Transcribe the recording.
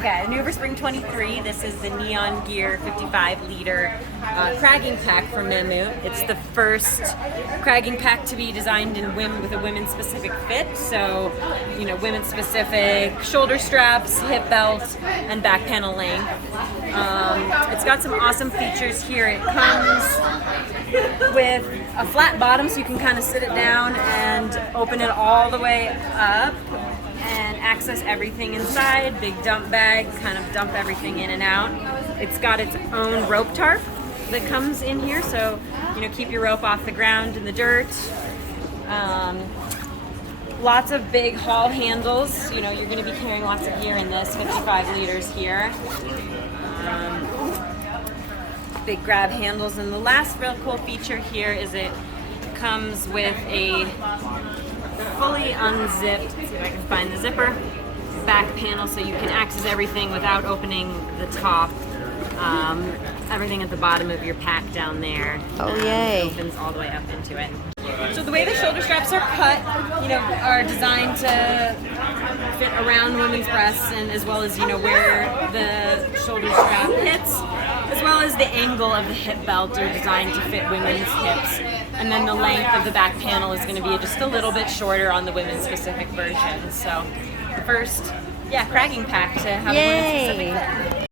Okay, new for spring 23. This is the Neon Gear 55-liter cragging pack from Mammut. It's the first cragging pack to be designed in with a women-specific fit. So, you know, women-specific shoulder straps, hip belt, and back panel length. It's got some awesome features here. It comes with a flat bottom, so you can kind of sit it down and open it all the way up and access everything inside. Big dump bag, kind of dump everything in and out. It's got its own rope tarp that comes in here, so you know, keep your rope off the ground and the dirt. Lots of big haul handles. You know, you're going to be carrying lots of gear in this. 55 liters here. Big grab handles, and the last real cool feature here is it comes with a fully unzipped, let's see if I can find the zipper, back panel, so you can access everything without opening the top. Everything at the bottom of your pack down there. Oh, yay. Opens all the way up into it. So the way the shoulder straps are cut, you know, are designed to fit around women's breasts, and as well as, you know, where the shoulder strap hits, as well as the angle of the hip belt are designed to fit women's hips. And then the length of the back panel is going to be just a little bit shorter on the women's specific version. So the first, cragging pack to have a women's specific fit.